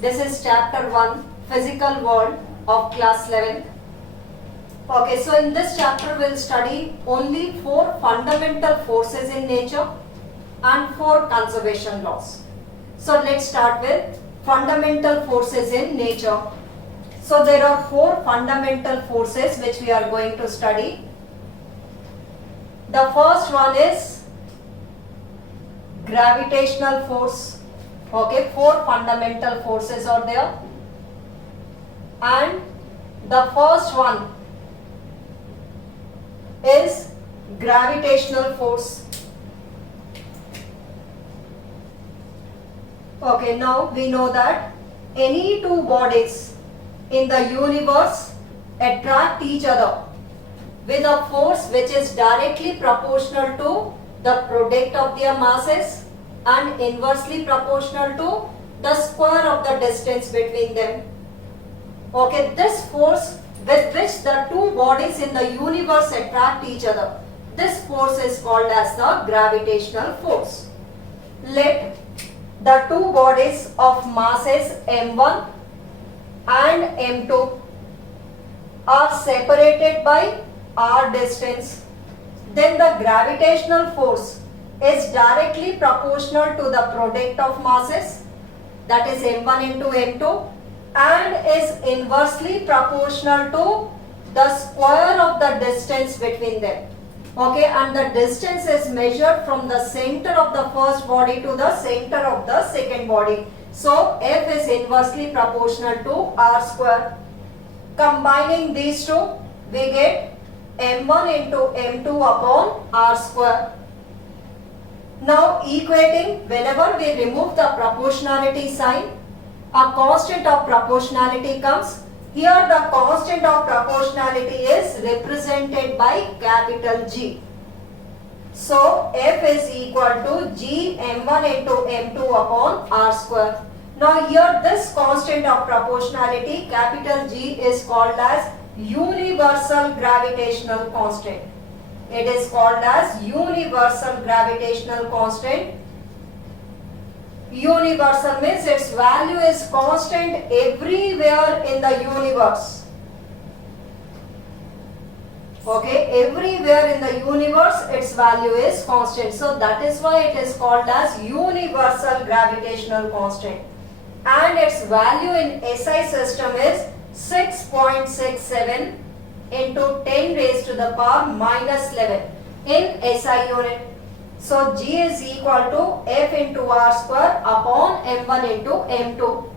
This is chapter 1, Physical World of class 11th. Okay, so in this chapter we'll study only 4 fundamental forces in nature and 4 conservation laws. So let's start with fundamental forces in nature. So there are 4 fundamental forces which we are going to study. The first one is gravitational force. Okay, 4 fundamental forces are there. And the first one is gravitational force. Okay, now we know that any 2 bodies in the universe attract each other with a force which is directly proportional to the product of their masses and inversely proportional to the square of the distance between them. Okay, this force with which the 2 bodies in the universe attract each other, this force is called as the gravitational force. Let the 2 bodies of masses m1 and m2 are separated by r distance, then the gravitational force is directly proportional to the product of masses, that is m1 into m2, and is inversely proportional to the square of the distance between them. Okay, and the distance is measured from the center of the first body to the center of the second body. So F is inversely proportional to r square. Combining these two, we get m1 into m2 upon r square. Now equating, whenever we remove the proportionality sign, a constant of proportionality comes. Here the constant of proportionality is represented by capital G. So F is equal to G m1 into m2 upon r square. Now here this constant of proportionality, capital G, is called as universal gravitational constant. It is called as universal gravitational constant. Universal means its value is constant everywhere in the universe. Okay, everywhere in the universe its value is constant. So that is why it is called as universal gravitational constant. And its value in SI system is 6.67 into 10 raised to the power minus 11 in SI unit. So G is equal to F into R square upon M1 into M2.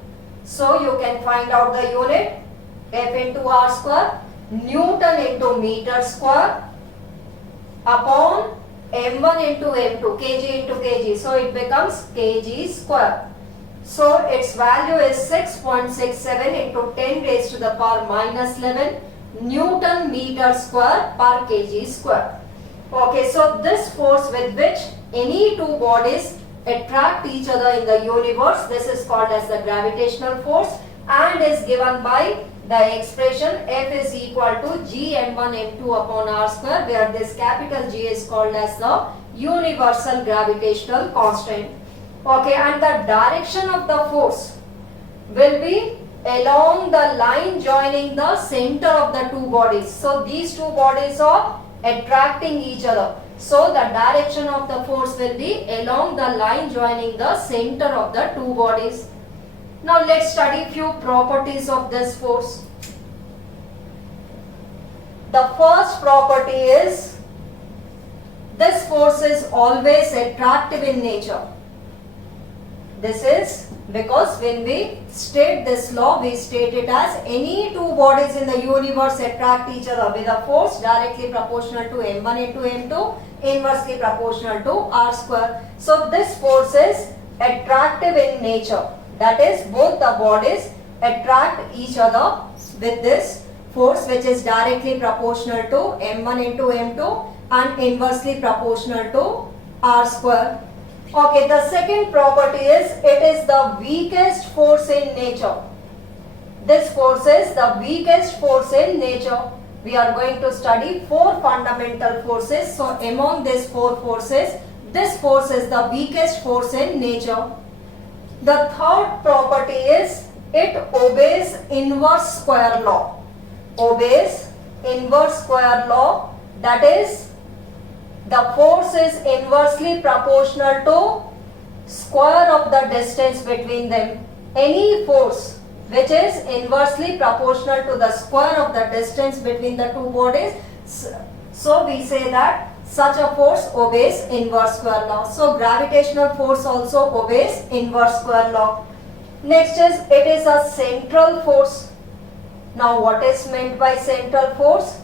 So you can find out the unit. F into R square, Newton into meter square upon M1 into M2, kg into kg. So it becomes kg square. So its value is 6.67 into 10 raised to the power minus 11 Newton meter square per kg square. Okay, so this force with which any 2 bodies attract each other in the universe, this is called as the gravitational force and is given by the expression F is equal to G m1 m2 upon r square, where this capital G is called as the universal gravitational constant. Okay, and the direction of the force will be along the line joining the center of the 2 bodies. So these 2 bodies are attracting each other. So the direction of the force will be along the line joining the center of the 2 bodies. Now let's study few properties of this force. The first property is this force is always attractive in nature. This is because when we state this law, we state it as any 2 bodies in the universe attract each other with a force directly proportional to m1 into m2, inversely proportional to r square. So this force is attractive in nature. That is, both the bodies attract each other with this force which is directly proportional to m1 into m2 and inversely proportional to r square. Okay, the second property is it is the weakest force in nature. This force is the weakest force in nature. We are going to study 4 fundamental forces. So among these 4 forces, this force is the weakest force in nature. The third property is it obeys inverse square law. Obeys inverse square law, that is, the force is inversely proportional to square of the distance between them. Any force which is inversely proportional to the square of the distance between the two bodies, so we say that such a force obeys inverse square law. So gravitational force also obeys inverse square law. Next is, it is a central force. Now what is meant by central force?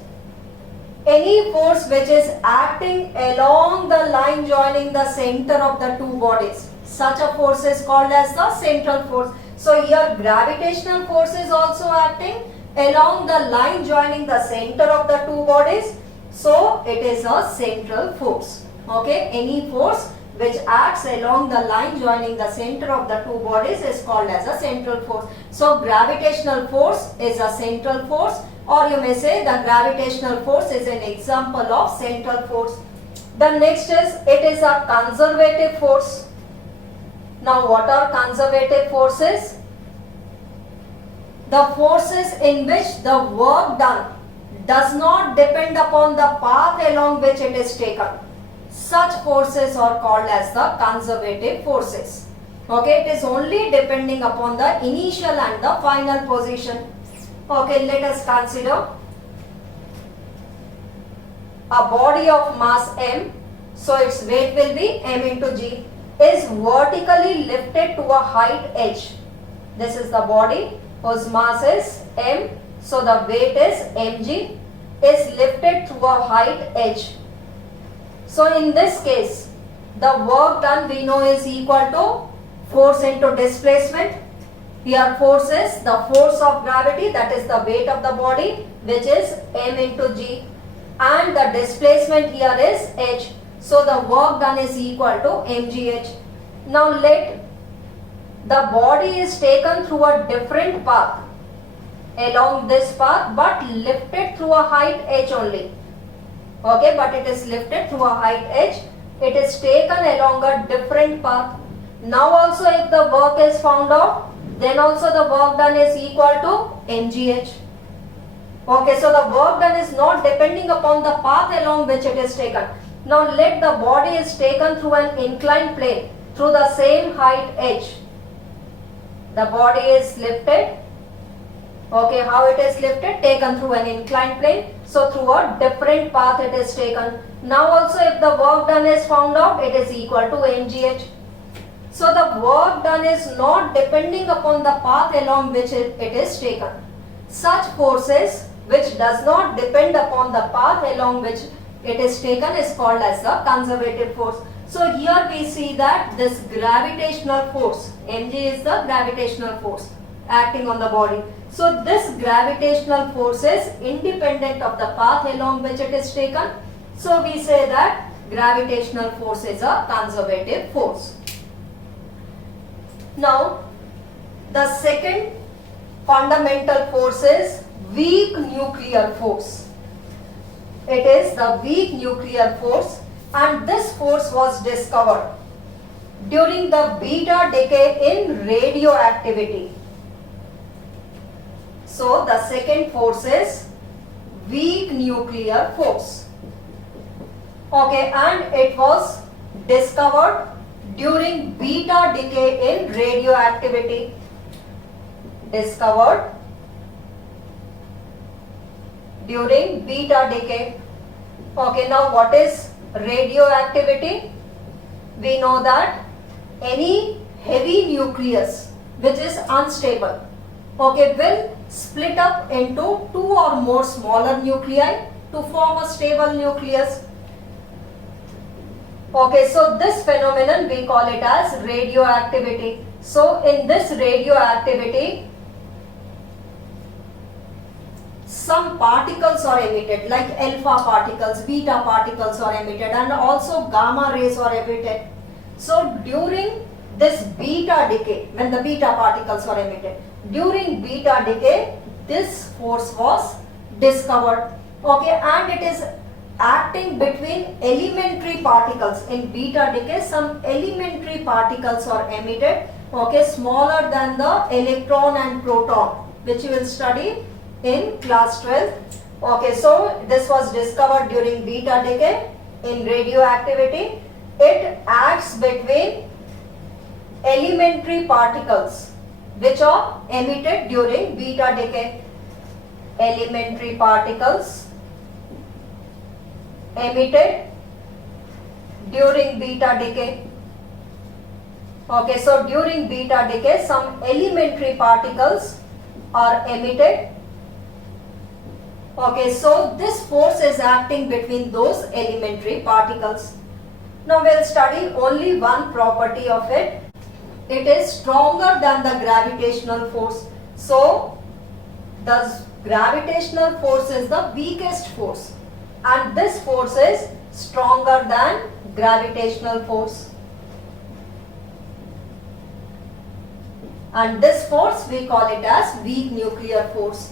Any force which is acting along the line joining the center of the two bodies. Such a force is called as the central force. So here gravitational force is also acting along the line joining the center of the two bodies. So it is a central force. Okay, any force which acts along the line joining the center of the two bodies is called as a central force. So gravitational force is a central force, or you may say the gravitational force is an example of central force. The next is, it is a conservative force. Now what are conservative forces? The forces in which the work done does not depend upon the path along which it is taken. Such forces are called as the conservative forces. Okay, it is only depending upon the initial and the final position. Okay, let us consider a body of mass m, so its weight will be m into g, is vertically lifted to a height h. This is the body whose mass is m, so the weight is mg, is lifted to a height h. So in this case, the work done we know is equal to force into displacement. Here force is the force of gravity, that is the weight of the body, which is m into g, and the displacement here is h. So the work done is equal to mgh. Now let the body is taken through a different path along this path, but lifted through a height h only. Okay, but it is lifted through a height h. It is taken along a different path. Now also if the work is found out, then also the work done is equal to mgh. Okay, so the work done is not depending upon the path along which it is taken. Now let the body is taken through an inclined plane through the same height h. The body is lifted. Okay, how it is lifted? Taken through an inclined plane. So through a different path it is taken. Now also if the work done is found out, it is equal to mgh. So the work done is not depending upon the path along which it is taken. Such forces which does not depend upon the path along which it is taken is called as the conservative force. So here we see that this gravitational force, mg is the gravitational force acting on the body. So this gravitational force is independent of the path along which it is taken. So we say that gravitational force is a conservative force. Now the second fundamental force is weak nuclear force. It is the weak nuclear force, and this force was discovered during the beta decay in radioactivity. So the second force is weak nuclear force. Okay, and it was discovered during beta decay in radioactivity. Discovered during beta decay. Okay, now what is radioactivity? We know that any heavy nucleus which is unstable, okay, will split up into two or more smaller nuclei to form a stable nucleus. Okay, so this phenomenon we call it as radioactivity. So in this radioactivity, some particles are emitted, like alpha particles, beta particles are emitted, and also gamma rays are emitted. So during this beta decay, when the beta particles are emitted, during beta decay, this force was discovered. Okay, and it is acting between elementary particles. In beta decay, some elementary particles are emitted, Okay, smaller than the electron and proton, which you will study in class 12. Okay, so this was discovered during beta decay in radioactivity. It acts between elementary particles which are emitted during beta decay. Elementary particles emitted during beta decay. Okay, so during beta decay, some elementary particles are emitted. Okay, so this force is acting between those elementary particles. Now we will study only one property of it. It is stronger than the gravitational force. So the gravitational force is the weakest force, and this force is stronger than gravitational force. And this force we call it as weak nuclear force.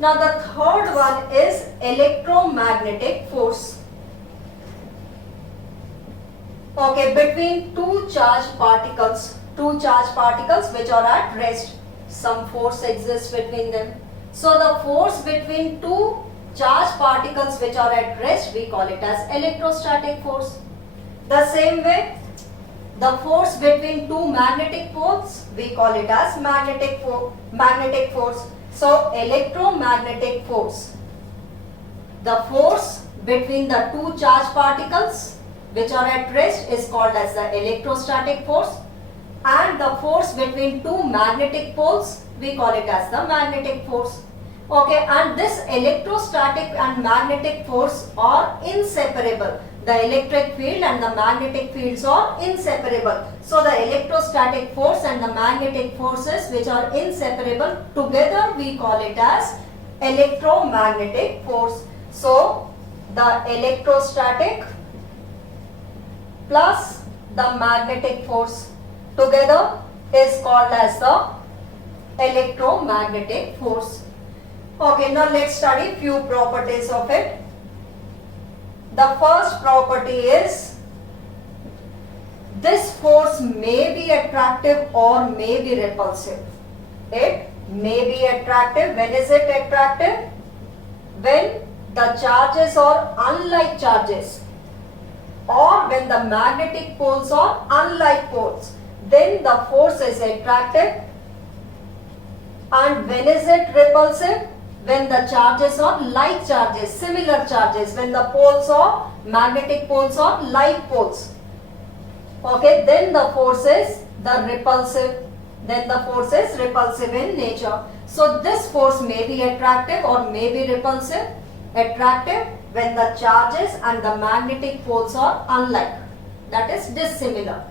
Now the third one is electromagnetic force. Okay, between two charged particles which are at rest, some force exists between them. So the force between two charged particles which are at rest, we call it as electrostatic force. The same way, the force between two magnetic poles, we call it as magnetic force. So electromagnetic force, the force between the two charged particles which are at rest is called as the electrostatic force, and the force between two magnetic poles, we call it as the magnetic force. Okay, and this electrostatic and magnetic force are inseparable. The electric field and the magnetic fields are inseparable. So the electrostatic force and the magnetic forces which are inseparable, together we call it as electromagnetic force. So the electrostatic plus the magnetic force together is called as the electromagnetic force. Okay, now let's study few properties of it. The first property is this force may be attractive or may be repulsive. It may be attractive. When is it attractive? When the charges are unlike charges, or when the magnetic poles are unlike poles, then the force is attractive. And when is it repulsive? When the charges are like charges, similar charges, when the poles are, magnetic poles are like poles. Okay, then the force is repulsive in nature. So this force may be attractive or may be repulsive. Attractive when the charges and the magnetic poles are unlike, that is dissimilar.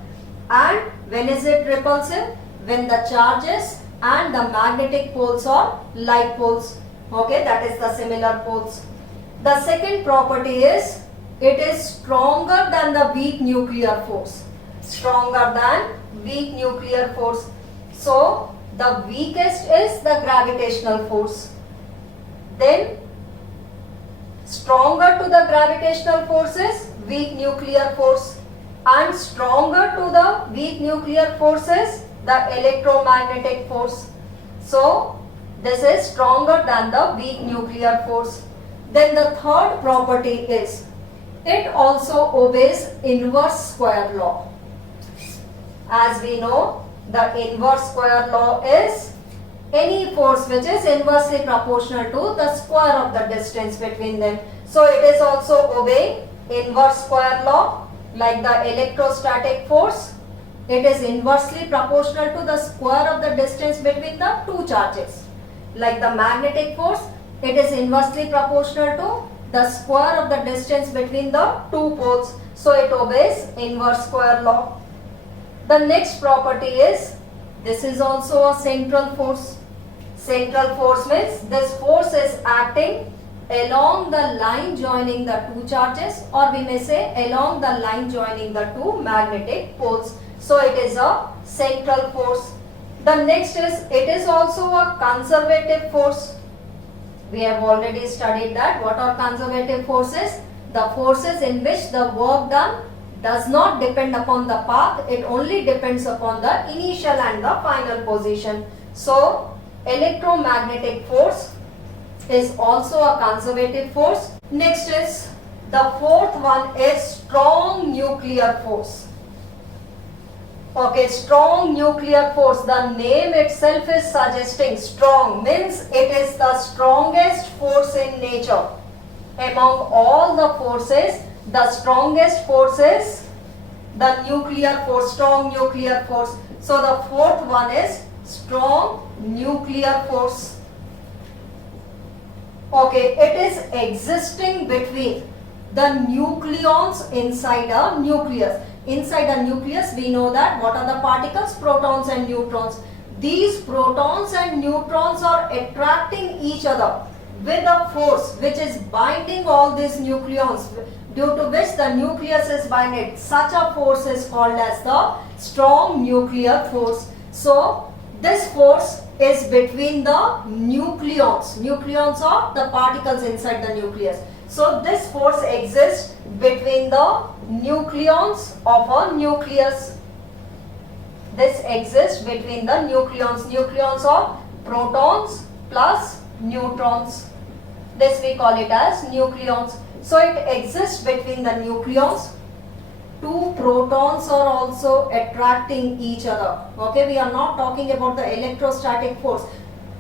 And when is it repulsive? When the charges and the magnetic poles are like poles. Okay, that is the similar poles. The second property is it is stronger than the weak nuclear force. Stronger than weak nuclear force. So the weakest is the gravitational force. Then stronger to the gravitational force is weak nuclear force, and stronger to the weak nuclear force is the electromagnetic force. So this is stronger than the weak nuclear force. Then the third property is it also obeys inverse square law. As we know, the inverse square law is any force which is inversely proportional to the square of the distance between them. So it is also obeying inverse square law. Like the electrostatic force, it is inversely proportional to the square of the distance between the two charges. Like the magnetic force, it is inversely proportional to the square of the distance between the two poles. So it obeys inverse square law. The next property is this is also a central force. Central force means this force is acting along the line joining the two charges, or we may say along the line joining the two magnetic poles. So it is a central force. The next is it is also a conservative force. We have already studied that. What are conservative forces? The forces in which the work done does not depend upon the path, it only depends upon the initial and the final position. So electromagnetic force is also a conservative force. Next is the fourth one is strong nuclear force. Okay, strong nuclear force, the name itself is suggesting strong, means it is the strongest force in nature. Among all the forces, the strongest force is the nuclear force, strong nuclear force. So the fourth one is strong nuclear force. Okay, it is existing between the nucleons inside a nucleus. Inside a nucleus, we know that what are the particles? Protons and neutrons. These protons and neutrons are attracting each other with a force which is binding all these nucleons, due to which the nucleus is binded. Such a force is called as the strong nuclear force. So this force is between the nucleons. Nucleons are the particles inside the nucleus. So this force exists between the nucleons of a nucleus. This exists between the nucleons. Nucleons are protons plus neutrons. This we call it as nucleons. So it exists between the nucleons. Two protons are also attracting each other. Okay, we are not talking about the electrostatic force.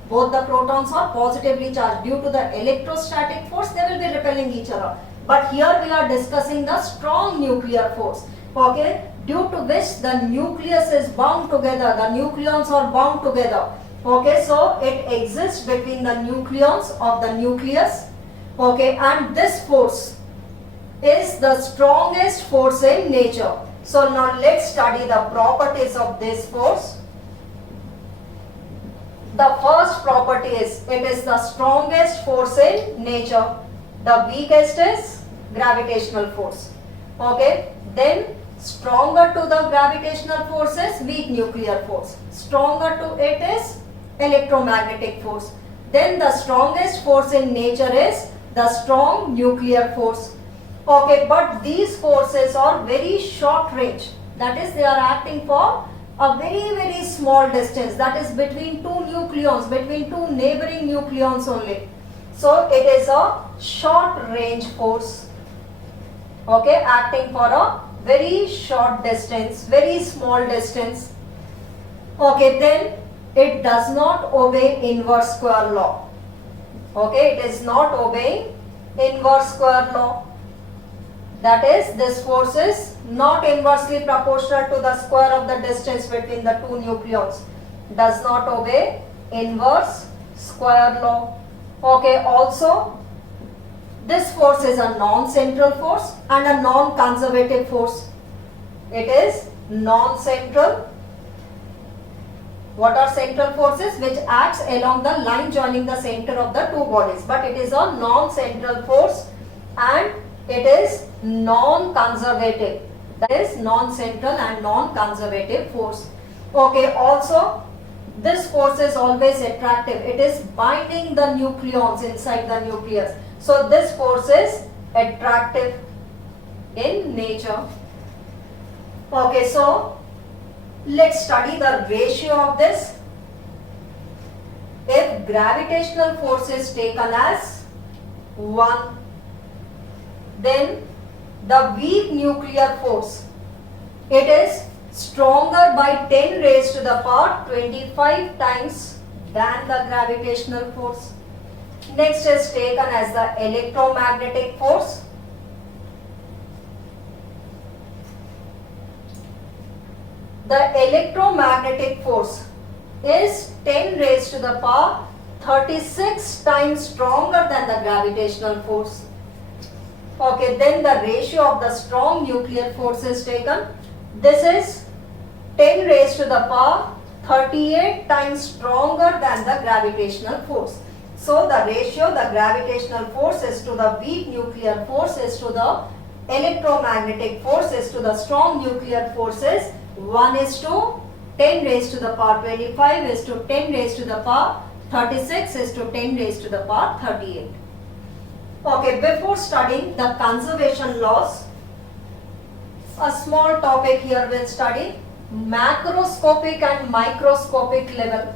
Both the protons are positively charged. Due to the electrostatic force, they will be repelling each other. But here we are discussing the strong nuclear force. Okay, due to which the nucleus is bound together. The nucleons are bound together. Okay, so it exists between the nucleons of the nucleus. Okay, and this force is the strongest force in nature. So now let's study the properties of this force. The first property is it is the strongest force in nature. The weakest is gravitational force. Okay, then stronger to the gravitational force is weak nuclear force. Stronger to it is electromagnetic force. Then the strongest force in nature is the strong nuclear force. Okay, but these forces are very short range. That is, they are acting for a very small distance. That is between two nucleons, between two neighboring nucleons only. So it is a short range force. Okay, acting for a very short distance, very small distance. Okay, then it does not obey inverse square law. Okay, it is not obeying inverse square law. That is, this force is not inversely proportional to the square of the distance between the two nucleons. Does not obey inverse square law. Okay, also this force is a non-central force and a non-conservative force. It is non-central. What are central forces? Which acts along the line joining the center of the two bodies. But it is a non-central force and it is non-conservative. That is non-central and non-conservative force. Okay, also this force is always attractive. It is binding the nucleons inside the nucleus. So this force is attractive in nature. Okay, so let's study the ratio of this. If gravitational force is taken as 1, then the weak nuclear force, it is stronger by 10 raised to the power 25 times than the gravitational force. Next is taken as the electromagnetic force. The electromagnetic force is 10 raised to the power 36 times stronger than the gravitational force. Okay, then the ratio of the strong nuclear force is taken. This is 10 raised to the power 38 times stronger than the gravitational force. So the ratio, the gravitational force is to the weak nuclear force is to the electromagnetic force is to the strong nuclear forces 1 is to 10 raised to the power 25 is to 10 raised to the power 36 is to 10 raised to the power 38. Okay, before studying the conservation laws, A small topic here we'll study macroscopic and microscopic level.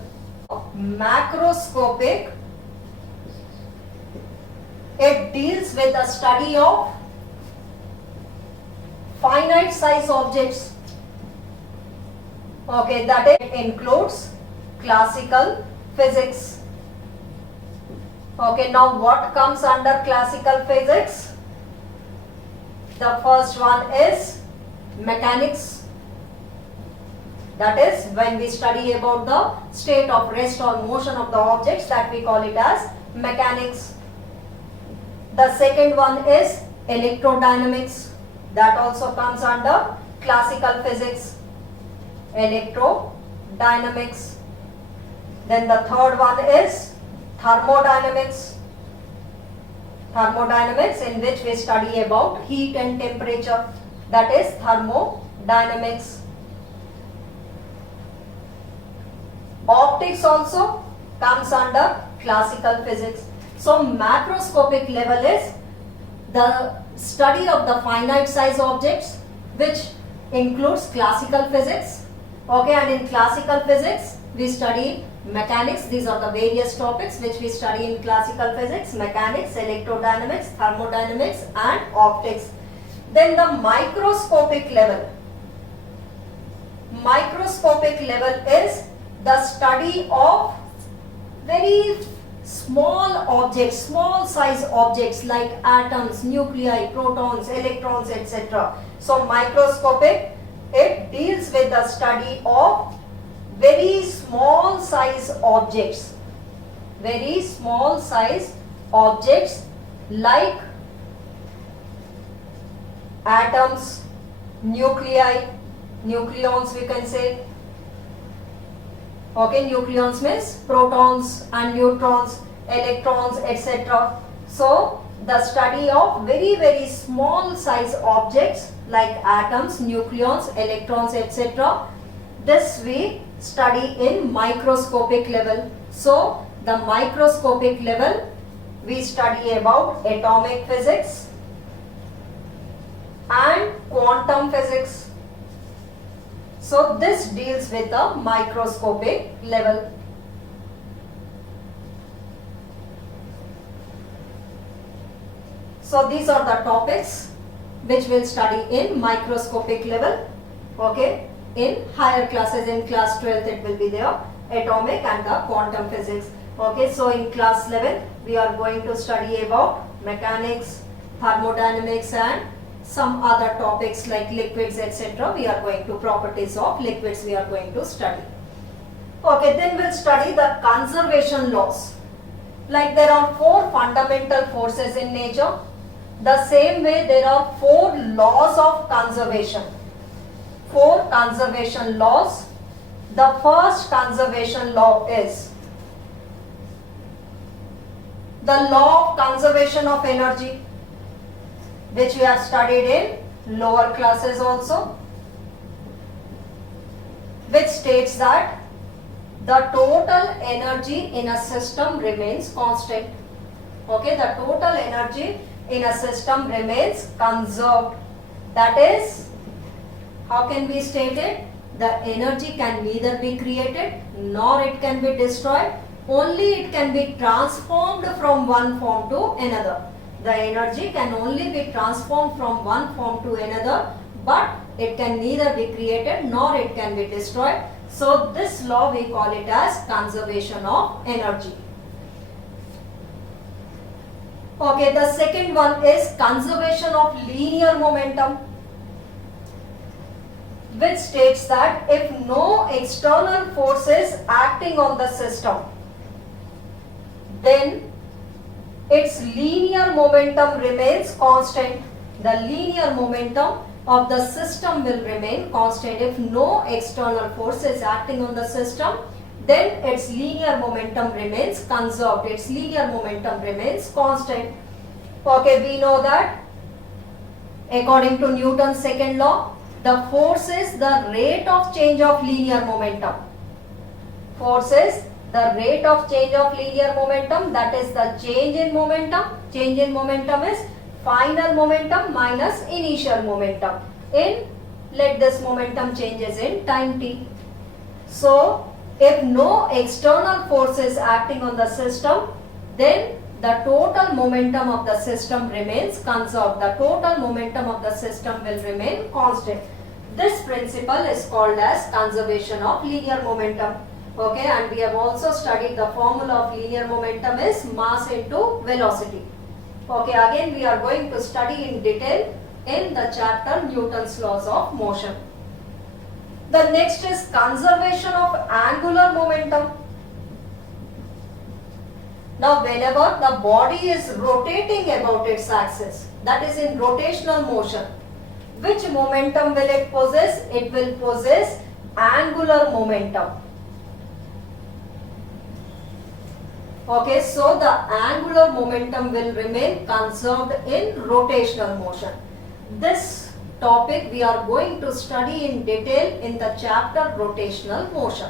Macroscopic, it deals with the study of finite size objects. Okay, that it includes classical physics. Okay, now what comes under classical physics? The first one is mechanics. That is when we study about the state of rest or motion of the objects, that we call it as mechanics. The second one is electrodynamics. That also comes under classical physics. Electrodynamics. Then the third one is thermodynamics. Thermodynamics, in which we study about heat and temperature. That is thermodynamics. Optics also comes under classical physics. So macroscopic level is the study of the finite size objects, which includes classical physics. Okay, and in classical physics we study mechanics. These are the various topics which we study in classical physics: mechanics, electrodynamics, thermodynamics and optics. Then the microscopic level. Microscopic level is the study of very small objects, small size objects like atoms, nuclei, protons, electrons, etc. So microscopic, it deals with the study of very small size objects. Very small size objects like atoms, nuclei, nucleons we can say. Okay, nucleons means protons and neutrons, electrons, etc. So the study of very small size objects like atoms, nucleons, electrons, etc. This we study in microscopic level. So the microscopic level we study about atomic physics and quantum physics. So this deals with the microscopic level. So these are the topics which we'll study in microscopic level. Okay, in higher classes, in class 12th it will be there, atomic and the quantum physics. Okay, so in class 11 we are going to study about mechanics, thermodynamics and some other topics like liquids, etc. We are going to properties of liquids we are going to study. Okay, then we'll study the conservation laws. Like there are 4 fundamental forces in nature. The same way there are 4 laws of conservation. 4 conservation laws. The first conservation law is the law of conservation of energy, which we have studied in lower classes also, which states that the total energy in a system remains constant. Okay, the total energy in a system remains conserved. That is, how can we state it? The energy can neither be created nor it can be destroyed. Only it can be transformed from one form to another. The energy can only be transformed from one form to another, but it can neither be created nor it can be destroyed. So this law we call it as conservation of energy. Okay, the second one is conservation of linear momentum, which states that if no external force is acting on the system, then its linear momentum remains constant. The linear momentum of the system will remain constant. If no external force is acting on the system, then its linear momentum remains conserved. Its linear momentum remains constant. Okay, we know that according to Newton's second law, the force is the rate of change of linear momentum. Force is the rate of change of linear momentum, that is the change in momentum. Change in momentum is final momentum minus initial momentum. in, let this momentum changes in time t. So if no external force is acting on the system, then the total momentum of the system remains conserved. The total momentum of the system will remain constant. This principle is called as conservation of linear momentum. Okay, and we have also studied the formula of linear momentum is mass into velocity. Okay, again we are going to study in detail in the chapter Newton's laws of motion. The next is conservation of angular momentum. Now whenever the body is rotating about its axis, that is in rotational motion, which momentum will it possess? It will possess angular momentum. Okay, so the angular momentum will remain conserved in rotational motion. This topic we are going to study in detail in the chapter rotational motion.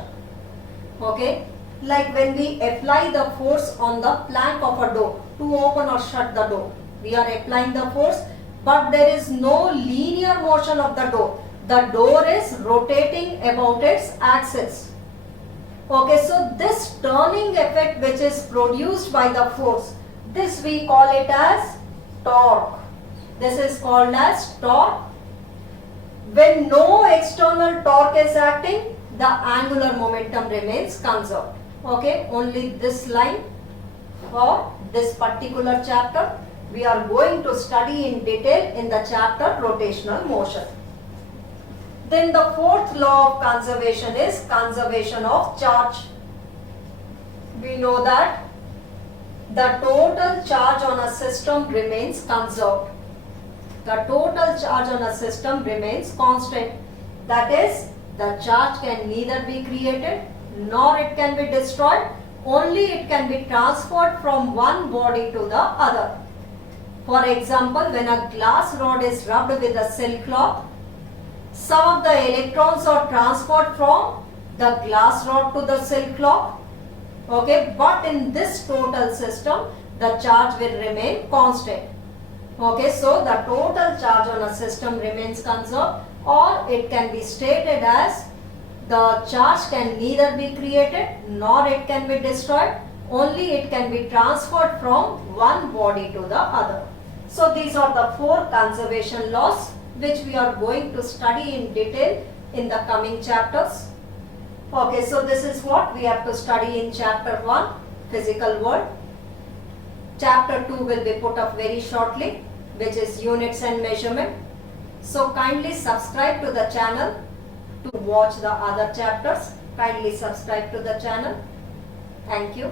Okay, like when we apply the force on the plank of a door to open or shut the door, we are applying the force, but there is no linear motion of the door. The door is rotating about its axis. Okay, so this turning effect which is produced by the force, this we call it as torque. This is called as torque. When no external torque is acting, the angular momentum remains conserved. Okay, only this line for this particular chapter we are going to study in detail in the chapter rotational motion. Then the fourth law of conservation is conservation of charge. We know that the total charge on a system remains conserved. The total charge on a system remains constant. That is, the charge can neither be created nor it can be destroyed. Only it can be transferred from one body to the other. For example, when a glass rod is rubbed with a silk cloth, some of the electrons are transferred from the glass rod to the silk cloth. Okay, but in this total system, the charge will remain constant. Okay, so the total charge on a system remains conserved, or it can be stated as the charge can neither be created nor it can be destroyed. Only it can be transferred from one body to the other. So these are the four conservation laws which we are going to study in detail in the coming chapters. Okay, so this is what we have to study in chapter 1, physical world. Chapter 2 will be put up very shortly, which is units and measurement. So kindly subscribe to the channel to watch the other chapters. Kindly subscribe to the channel. Thank you.